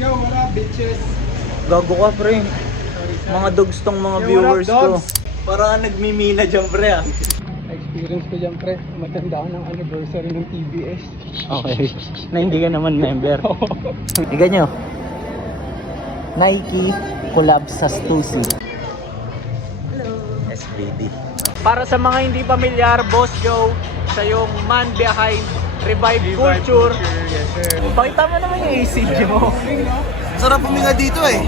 Yo, what up, bitches? Gago ka, pre. Mga dogs tong mga Yo, viewers what up, ko. dogs? Para nagmimina dyan, pre, ah. Experience ko dyan, pre. Matanda ng anniversary ng TBS. Okay. Na hindi ka naman member. Higa nyo. Nike collab sa Stussy. Hello. SBD. Para sa mga hindi pamilyar, Boss Joe, siya yung man behind Revive Culture. Yes, sir. Pakita mo naman yung ACG mo. Sarap puminga dito eh.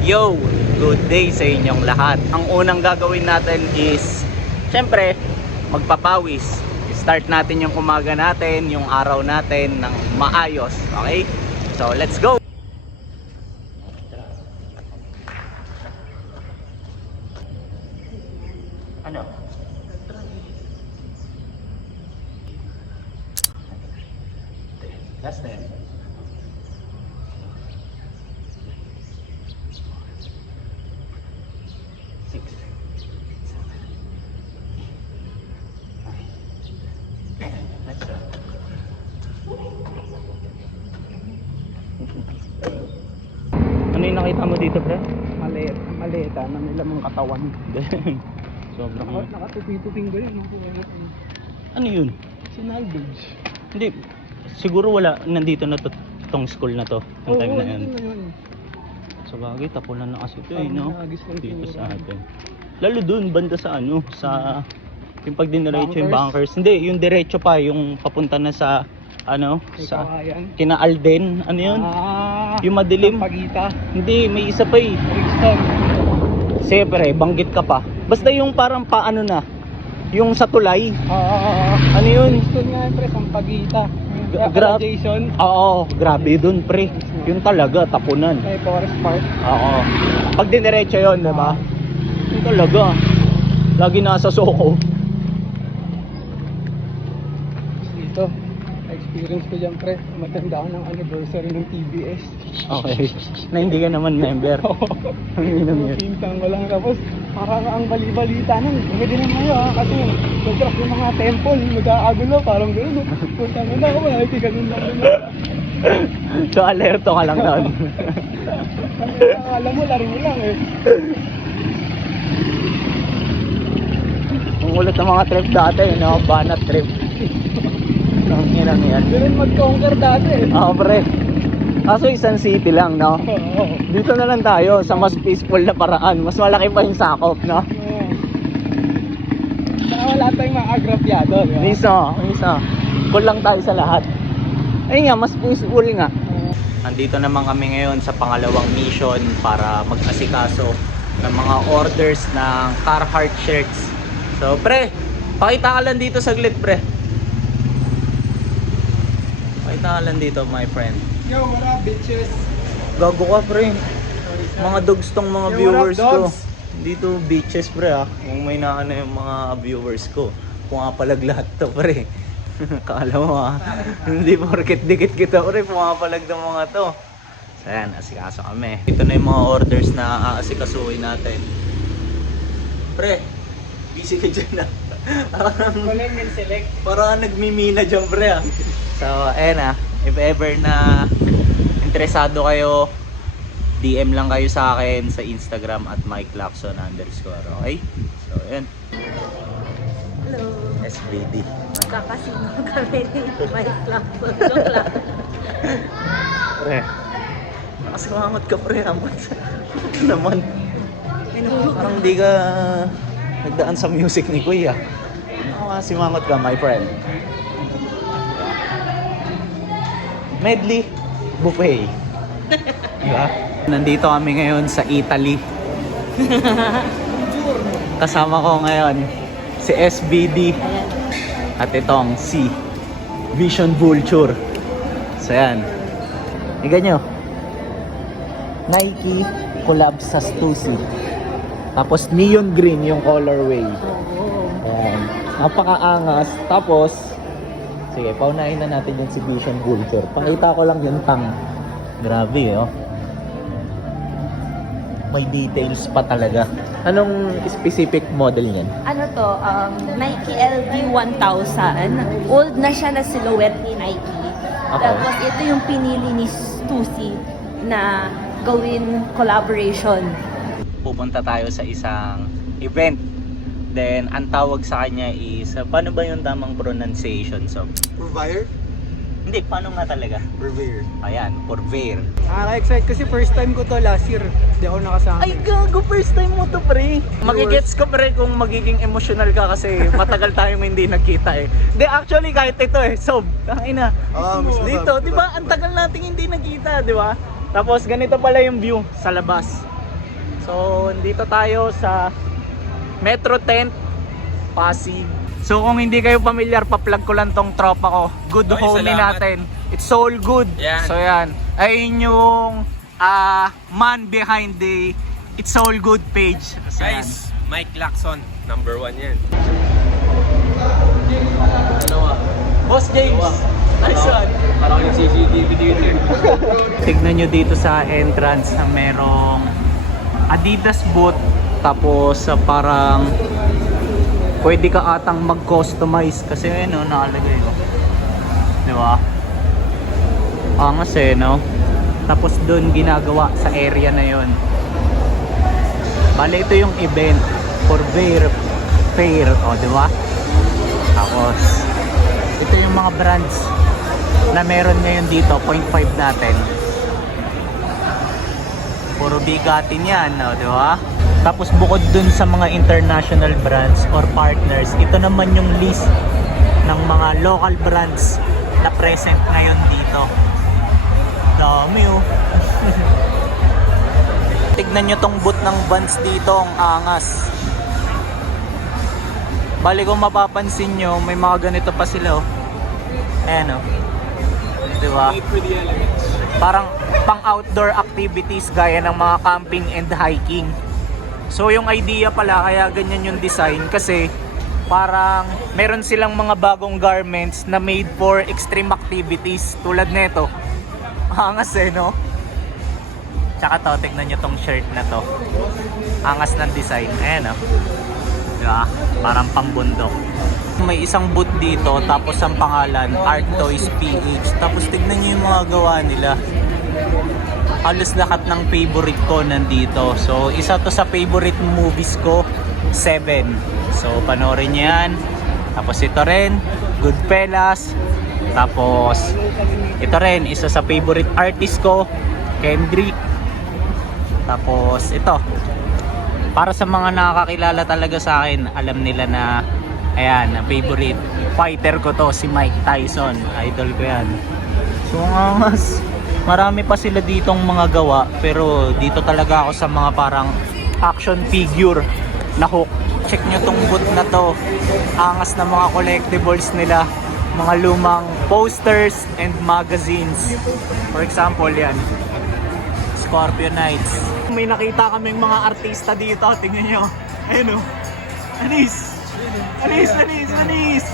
Yo! Good day sa inyong lahat. Ang unang gagawin natin is, syempre, magpapawis. Start natin yung umaga natin, yung araw natin ng maayos. Okay? So, let's go! Ano? Last 10. 6, 7, 8. Let's go. Ano yung nakita mo dito, pre? Maleta ng ilang mga katawan. Sobrang... Nakatupi-tuping ba yun? Ano yun? Sinaldogs. Hindi. Siguro wala. Nandito na to, tong school na to. Yung time na yun. Sa bagay, tapunan na kasi ito eh, no? Dito sa atin. Lalo dun, banda sa ano, sa... Yung pag diniretso yung bunkers. Hindi, yung diretso pa, yung papunta na sa... Ano? Sa... Kina Alden. Ano yun? Yung madilim. Pagita. Hindi, may isa pa eh. Brixton. Siyempre, banggit ka pa. Basta yung parang paano na. Yung sa tulay. Ano yun? Brixton nga pre, Sampagita. Grab. Jason. Oo, grabe dun pre. Yun talaga, tapunan. May Forest Park. Oo. Pag diniretso yun, diba? Yun talaga. Lagi nasa Soko. Dito. Experience ko dyan pre. Matanda ng anniversary ng TBS. Okay. Na hindi ka naman member. Ang inam yun. Pinsan ko lang tapos parang ang bali-balita nun. Hindi naman ngayon ha. Kasi nag-drop yung mga temple. Mag-aagulo. Parang gano'n. Punta mo na ako. Ganun lang naman. So alerto ka lang doon. Alam mo, laro mo lang eh. Ang ulit ng mga trip dati, no? Banat trip. Ang inam yan. Ganun mag-conquer dati eh. Oo, pre. Kaso isang city lang, no? Dito na lang tayo sa mas peaceful na paraan. Mas malaki pa yung sakop, no? Saka wala tayong mga agrabyado, di ba? Isa. Cool lang tayo sa lahat. Ayun nga, mas peaceful nga. Nandito naman kami ngayon sa pangalawang mission para mag-asikaso ng mga orders ng Carhartt shirts. So, pre, pakita ka lang dito saglit, pre. Pakita ka lang dito, my friend. Yo, what up, bitches? Gago ka, pre. Mga dogs tong mga Yo, viewers what up, ko. dogs? Dito beaches, pre, ah. Kung may naano yung mga viewers ko. Pumapalag lahat to, pre. Kala mo, ah. Hindi porket dikit kita, pre. Pumapalag ng mga to. So, ayan, asikaso kami. Ito na yung mga orders na aasikasuhin natin. Pre, busy ka dyan, ah. Walang select. Parang nagmimina dyan, pre, ah. So, ayan, ah. If ever na interesado kayo, DM lang kayo sa akin sa Instagram at @MikeLacson_. Okay? So, ayan. Hello. SBD. Kakasino kami ni Mike Lacson. Joke lang. Pre. Nakasimangot ka, pre. Amat. Ito naman. Parang di ka nagdaan sa music ni Kuya. Nakasimangot ka, my friend. Medley buffet. Diba? Nandito kami ngayon sa Italy. Kasama ko ngayon si SBD at itong si Vision Vulture. So yan. Higa nyo. Nike collab sa Stussy. Tapos neon green yung colorway. Ayan. Napakaangas. Tapos sige, paunahin na natin yung si Vision Vulture. Pakita ko lang yung tang. Grabe, oh. may details pa talaga. Anong specific model niyan? Ano to, Nike LV 1000. Old na siya na silhouette ni Nike. Okay. Tapos ito yung pinili ni Stussy na gawin collaboration. Pupunta tayo sa isang event. Then, ang tawag sa kanya is, paano ba yung tamang pronunciation? So, Purveyor? hindi, paano nga talaga? Purveyor. Ayan, Purveyor. Nakaka-excite kasi first time ko to last year. Hindi ako nakasama. Ay, gago, first time mo to, pre. Magigets ko, pre, kung magiging emotional ka kasi matagal tayong hindi nagkita eh. Hindi, actually, kahit ito eh, so, tangina. Mismo Dito, di ba, ang tagal nating hindi nagkita, di ba? Tapos, ganito pala yung view sa labas. So, dito tayo sa Metro Tent, Pasig. So kung hindi kayo pamilyar, pa-plug ko lang tong tropa ko. Good homie natin. It's all good. Yan. So yan. Ayun yung man behind the It's All Good page. So, yan. Guys, Mike Lacson, number 1 yan. Boss James. Nice one. Parang yung CCTV dito. Tignan nyo dito sa entrance na merong Adidas boot. Tapos parang pwede ka atang mag-customize kasi ano, nakalagay ko. Di ba? Angas eh, no? Tapos doon ginagawa sa area na yon. Bale, ito yung event for fair, o, di ba? Tapos, ito yung mga brands na meron ngayon dito, 0.5 natin. Puro bigatin yan, no? Di ba? Tapos bukod dun sa mga international brands or partners, ito naman yung list ng mga local brands na present ngayon dito. Dami oh. Tignan nyo tong boot ng Vans dito, ang angas. Bali kung mapapansin nyo, may mga ganito pa sila oh. Ayan oh. Diba? Parang pang outdoor activities gaya ng mga camping and hiking. So yung idea pala kaya ganyan yung design kasi parang meron silang mga bagong garments na made for extreme activities tulad nito. Angas eh, no? Tsaka to, tignan nyo tong shirt na to. Angas ng design. Ayan oh. Diba? Parang pambundok. May isang booth dito tapos ang pangalan Art Toys PH. Tapos tignan nyo yung mga gawa nila. Halos lahat ng favorite ko nandito. So, isa to sa favorite movies ko, Seven. So, panoorin nyo yan. Tapos ito rin, Goodfellas. Tapos, ito rin, isa sa favorite artist ko, Kendrick. Tapos, ito. Para sa mga nakakakilala talaga sa akin, alam nila na, ayan, ang favorite fighter ko to, si Mike Tyson. Idol ko yan. So, angas. Marami pa sila ditong mga gawa, pero dito talaga ako sa mga parang action figure na hook. Check nyo tong boot na to. Angas na mga collectibles nila, mga lumang posters and magazines. For example, yan, Scorpio Knights. May nakita kaming mga artista dito, tingnan nyo. Ayun o, Anis! Anis! Anis! Anis!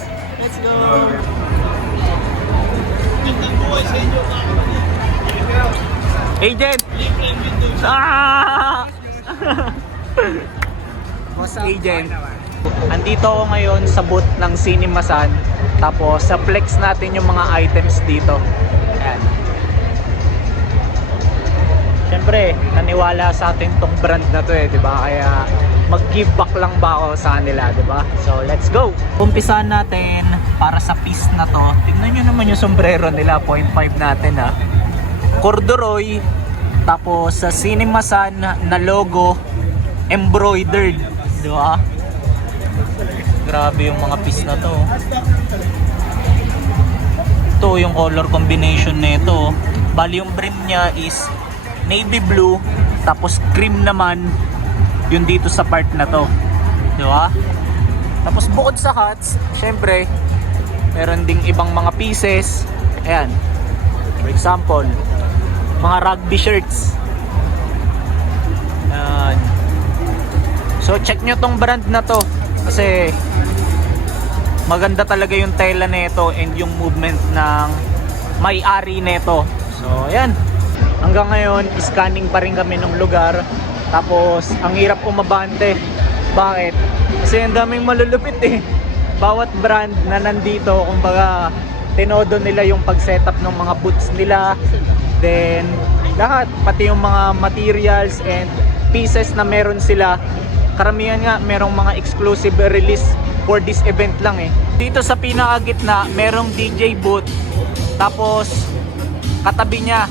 Let's go! Agent! Ah! Agent. Andito ako ngayon sa booth ng Cinemasan. Tapos sa flex natin yung mga items dito. Ayan. Siyempre, naniwala sa atin tong brand na to eh, di ba? Kaya mag-give back lang ba ako sa kanila, di ba? So, let's go! Umpisahan natin para sa piece na to. Tignan nyo naman yung sombrero nila, 0.5 natin ha. Corduroy, tapos sa Cinemasan na logo, embroidered, di ba? Grabe yung mga piece na to. Ito yung color combination nito. Bali yung brim niya is navy blue, tapos cream naman yung dito sa part na to, di ba? Tapos bukod sa hats, syempre meron ding ibang mga pieces. Ayan, for example, mga rugby shirts. Ayan. So check nyo tong brand na to kasi maganda talaga yung tela nito and yung movement ng may-ari nito. So ayan, hanggang ngayon scanning pa rin kami ng lugar Tapos ang hirap umabante. Bakit? Kasi ang daming malulupit eh. Bawat brand na nandito, kumbaga tinodo nila yung pag-setup ng mga boots nila. Then lahat, pati yung mga materials and pieces na meron sila. Karamihan nga merong mga exclusive release for this event lang eh. Dito sa pinakagitna, merong DJ booth. Tapos katabi niya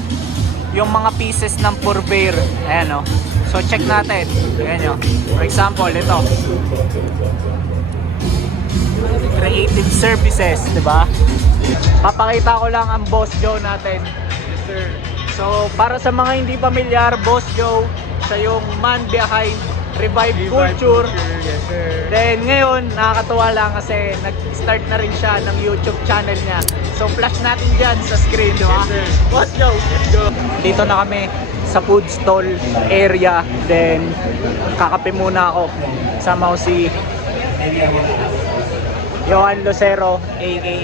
yung mga pieces ng Purveyor. Ayan o. So check natin. Ayan o. For example, ito. Creative Services, di ba? Papakita ko lang ang Boss Joe natin. Yes, sir. So para sa mga hindi pamilyar, Boss Joe, siya yung man behind Revive Culture. Yes, sir. Then ngayon, nakakatuwa lang kasi nag-start na rin siya ng YouTube channel niya. So flash natin dyan sa screen, di ba? Yes, sir. Boss Joe, let's go! Dito na kami sa food stall area. Then kakape muna ako. Sama ko si Johan Lucero, aka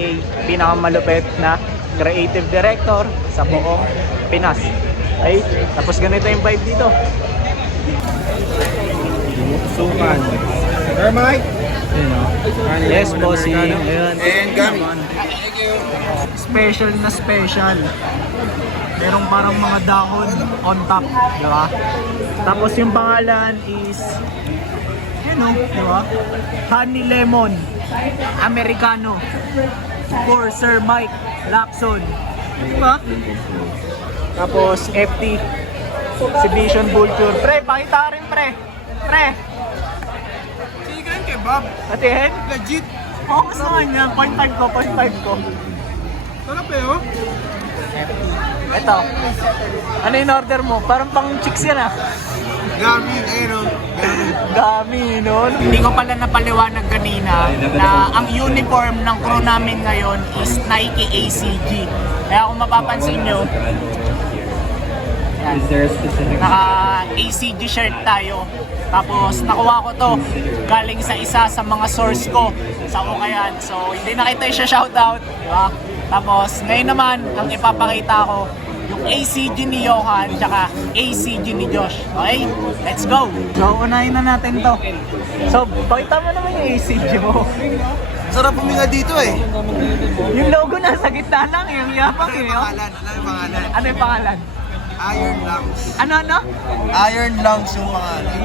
pinakamalupit na creative director sa buong Pinas. Ay, tapos ganito yung vibe dito. Sukan. Sir Mike. Yes, bossing. Ayan. And Gami. Special na special. Merong parang mga dahon on top, di ba? Tapos yung pangalan is di ba? Honey Lemon Americano for Sir Mike Lacson. Di ba? Tapos FT Exhibition Vulture. Pre, pakita rin pre. Pre. Chicken kebab. Atihin? Legit. Oo, gusto nga niya. 0.5 ko, 0.5 ko. Sarap eh oh. Ito. Ano yung order mo? Parang pang chicks yan ah. Gami, ayun oh. Gami. Dami nun. Hindi ko pala napaliwanag kanina na ang uniform ng crew namin ngayon is Nike ACG. Kaya kung mapapansin nyo, yan, naka ACG shirt tayo. Tapos nakuha ko to galing sa isa sa mga source ko sa Ukayan. So hindi na kita i-shoutout, di ba? Tapos ngayon naman ang ipapakita ko yung ACG ni Johan tsaka ACG ni Josh. Okay? Let's go! So unahin na natin to. So pakita mo naman yung ACG mo. Sarap huminga dito eh. Yung logo nasa gitna lang, yung yapang Ano yung eh. Oh. pangalan? Ano yung pangalan? Ano yung pangalan? Iron Lungs. Ano? Iron Lungs yung pangalan.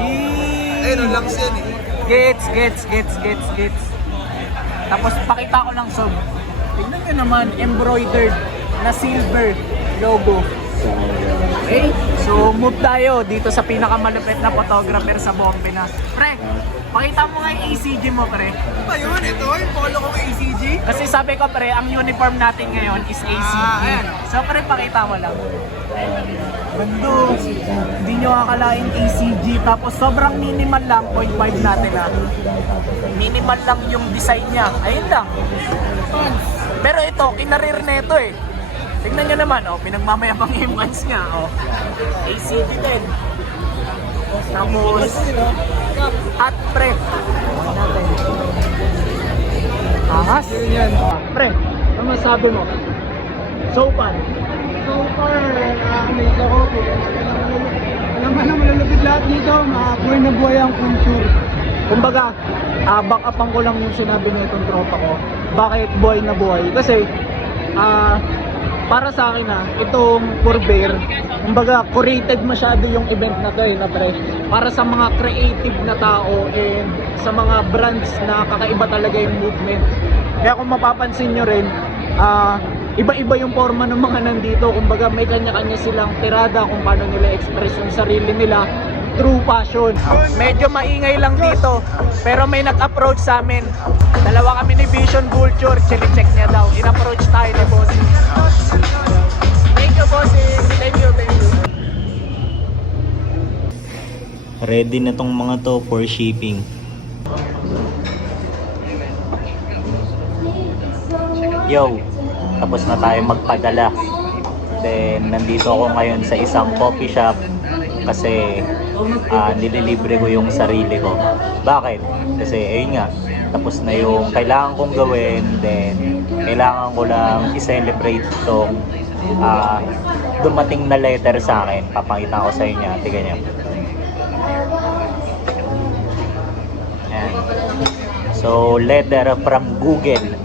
Ayun oh, lungs yan eh. Gets. Tapos pakita ko lang sob. Tignan nyo naman, embroidered na silver logo. Okay? So move tayo dito sa pinakamalupit na photographer sa buong Pinas. Pre, pakita mo nga yung ACG mo pre. Ayun, ito yung polo kong ACG. Kasi sabi ko pre, ang uniform natin ngayon is ACG. ayan. So pre, pakita mo lang. Bando, hindi nyo akalain ACG. Tapos sobrang minimal lang, 0.5 natin ah. Minimal lang yung design niya. Ayun lang. Pero ito, kinarir na ito eh. Tingnan nyo naman, oh, pinagmamayabang yung pants nga, oh. ACG din. Tapos, hot pre. Natin. Angas? Pre, ano masabi mo? So far. So far, amaze ako. Alam mo na malalapit lahat dito, buhay na buhay ang culture. Kumbaga, back upan ko lang yung sinabi na itong tropa ko. Bakit buhay na buhay? Kasi, para sa akin itong Purveyor, kumbaga, curated masyado yung event na to na pre. Para sa mga creative na tao and sa mga brands na kakaiba talaga yung movement. Kaya kung mapapansin nyo rin, iba-iba yung forma ng mga nandito. Kumbaga may kanya-kanya silang tirada kung paano nila express yung sarili nila through passion. Medyo maingay lang dito, pero may nag-approach sa amin. Dalawa kami ni Vision Vulture, check niya daw. In-approach tayo ni Bossing. Thank you, Bossing. Thank you. Ready na tong mga to for shipping. Yo, tapos na tayo magpadala. Then nandito ako ngayon sa isang coffee shop kasi nililibre ko yung sarili ko. Bakit? Kasi ayun nga, tapos na yung kailangan kong gawin, then kailangan ko lang i-celebrate itong dumating na letter sa akin. Papakita ko sa inyo, tingnan nyo. So, letter from Google.